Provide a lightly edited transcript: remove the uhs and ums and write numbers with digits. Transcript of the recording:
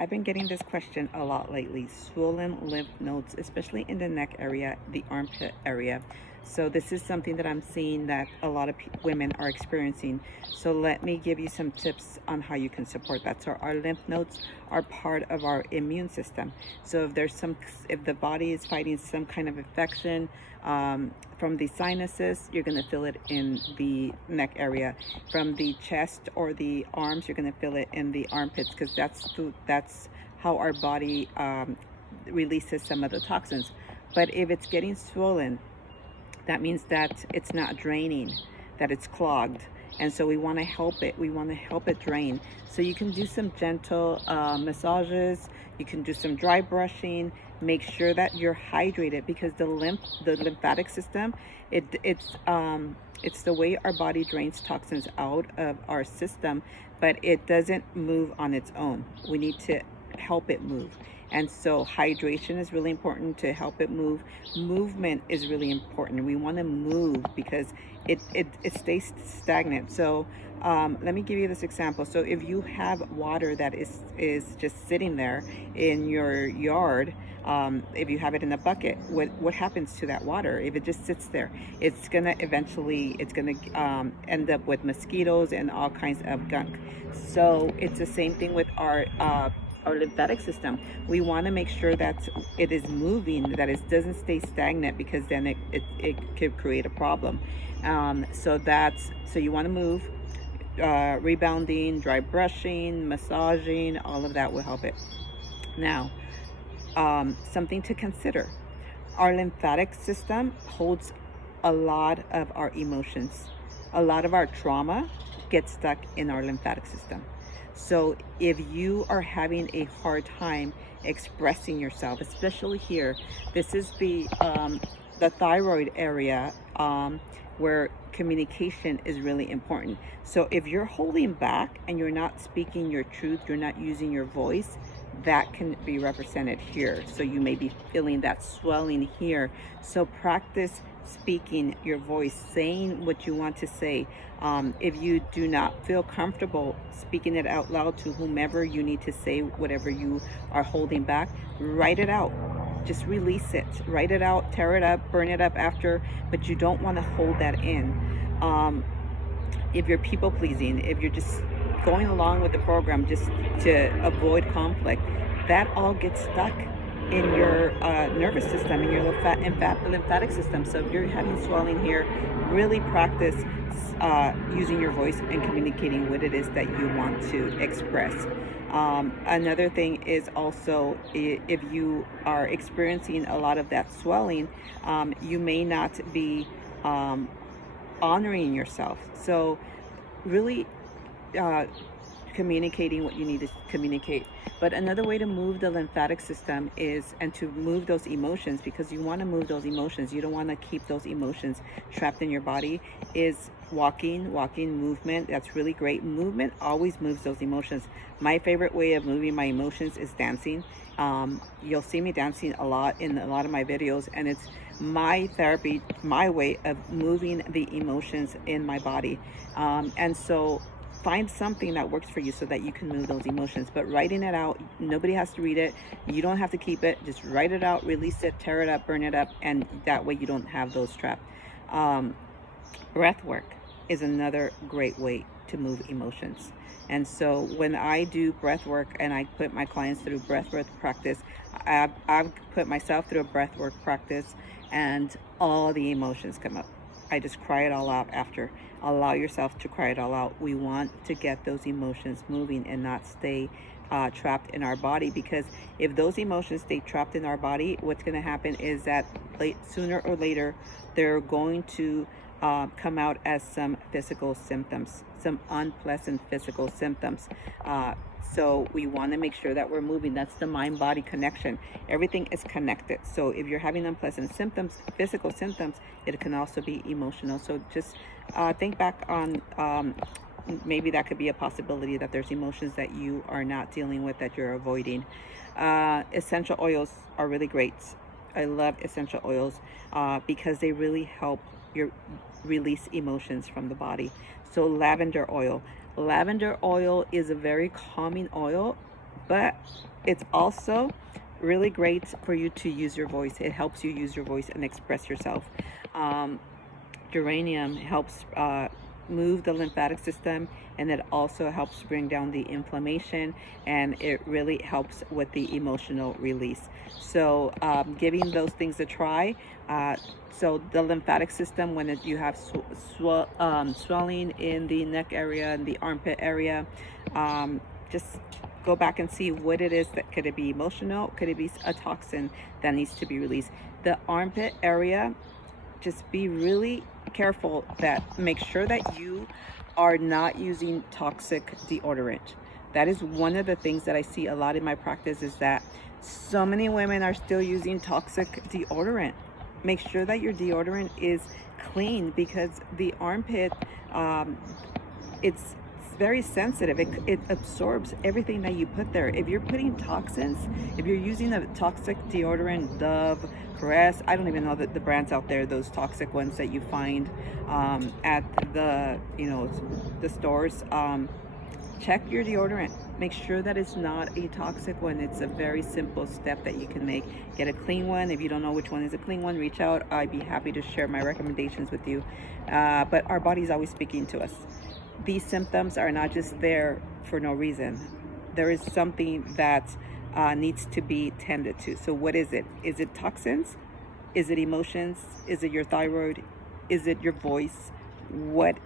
I've been getting this question a lot lately. Swollen lymph nodes, especially in the neck area, the armpit area. So this is something that I'm seeing that a lot of women are experiencing. So let me give you some tips on how you can support that. So our lymph nodes are part of our immune system. So if the body is fighting some kind of infection, from the sinuses, you're going to feel it in the neck area. From the chest or the arms, you're going to feel it in the armpits, because that's how our body releases some of the toxins. But if it's getting swollen, that means that it's not draining, that it's clogged. And so we want to help it. We want to help it drain. So you can do some gentle massages. You can do some dry brushing. Make sure that you're hydrated, because the lymphatic system, it's the way our body drains toxins out of our system, but it doesn't move on its own. We need to help it move. And so hydration is really important to help it move. Movement is really important. We want to move because it stays stagnant. So let me give you this example. So if you have water that is just sitting there in your yard, if you have it in a bucket, what happens to that water? If it just sits there, it's gonna end up with mosquitoes and all kinds of gunk. So it's the same thing with our lymphatic system. We want to make sure that it is moving, that it doesn't stay stagnant, because then it could create a problem. So you want to move. Rebounding, dry brushing, massaging, all of that will help it. Now, something to consider: our lymphatic system holds a lot of our emotions. A lot of our trauma gets stuck in our lymphatic system. So if you are having a hard time expressing yourself, especially here, this is the thyroid area, where communication is really important. So if you're holding back and you're not speaking your truth, you're not using your voice, that can be represented here. So you may be feeling that swelling here. So practice speaking your voice, saying what you want to say. If you do not feel comfortable speaking it out loud to whomever you need to say whatever you are holding back, write it out. Just release it. Write it out, tear it up, burn it up after, but you don't want to hold that in. If you're people pleasing, if you're just going along with the program just to avoid conflict, that all gets stuck in your nervous system, in your lymphatic system. So if you're having swelling here, really practice using your voice and communicating what it is that you want to express. Another thing is also, if you are experiencing a lot of that swelling, you may not be honoring yourself. So really communicating what you need to communicate. But another way to move the lymphatic system is, and to move those emotions, because you want to move those emotions, you don't want to keep those emotions trapped in your body, is walking, movement. That's really great. Movement always moves those emotions. My favorite way of moving my emotions is dancing. You'll see me dancing a lot in a lot of my videos, and it's my therapy, my way of moving the emotions in my body. And so find something that works for you so that you can move those emotions. But writing it out, nobody has to read it. You don't have to keep it. Just write it out, release it, tear it up, burn it up, and that way you don't have those trapped. Breath work is another great way to move emotions. And so when I do breath work and I put my clients through breath work practice, I've put myself through a breath work practice, and all the emotions come up. I just cry it all out after. Allow yourself to cry it all out. We want to get those emotions moving and not stay trapped in our body, because if those emotions stay trapped in our body, what's going to happen is that sooner or later they're going to come out as some physical symptoms, some unpleasant physical symptoms. So we want to make sure that we're moving. That's the mind-body connection. Everything is connected. So if you're having unpleasant symptoms, physical symptoms, it can also be emotional. So just think back on maybe that could be a possibility, that there's emotions that you are not dealing with, that you're avoiding. Essential oils are really great. I love essential oils because they really help your release emotions from the body. So lavender oil. Lavender oil is a very calming oil, but it's also really great for you to use your voice. It helps you use your voice and express yourself. Um, Geranium helps move the lymphatic system, and it also helps bring down the inflammation, and it really helps with the emotional release. So giving those things a try. So the lymphatic system, when you have swelling in the neck area and the armpit area, just go back and see what it is. That could it be emotional, could it be a toxin that needs to be released? The armpit area, just be really careful, that make sure that you are not using toxic deodorant. That is one of the things that I see a lot in my practice, is that so many women are still using toxic deodorant. Make sure that your deodorant is clean, because the armpit, um, it's very sensitive. It absorbs everything that you put there. If you're putting toxins, if you're using a toxic deodorant, Dove, Caress, I don't even know the brands out there, those toxic ones that you find at the, the stores. Check your deodorant. Make sure that it's not a toxic one. It's a very simple step that you can make. Get a clean one. If you don't know which one is a clean one, reach out. I'd be happy to share my recommendations with you. But our body's always speaking to us. These symptoms are not just there for no reason. There is something that needs to be tended to. So what is it? Is it toxins? Is it emotions? Is it your thyroid? Is it your voice? What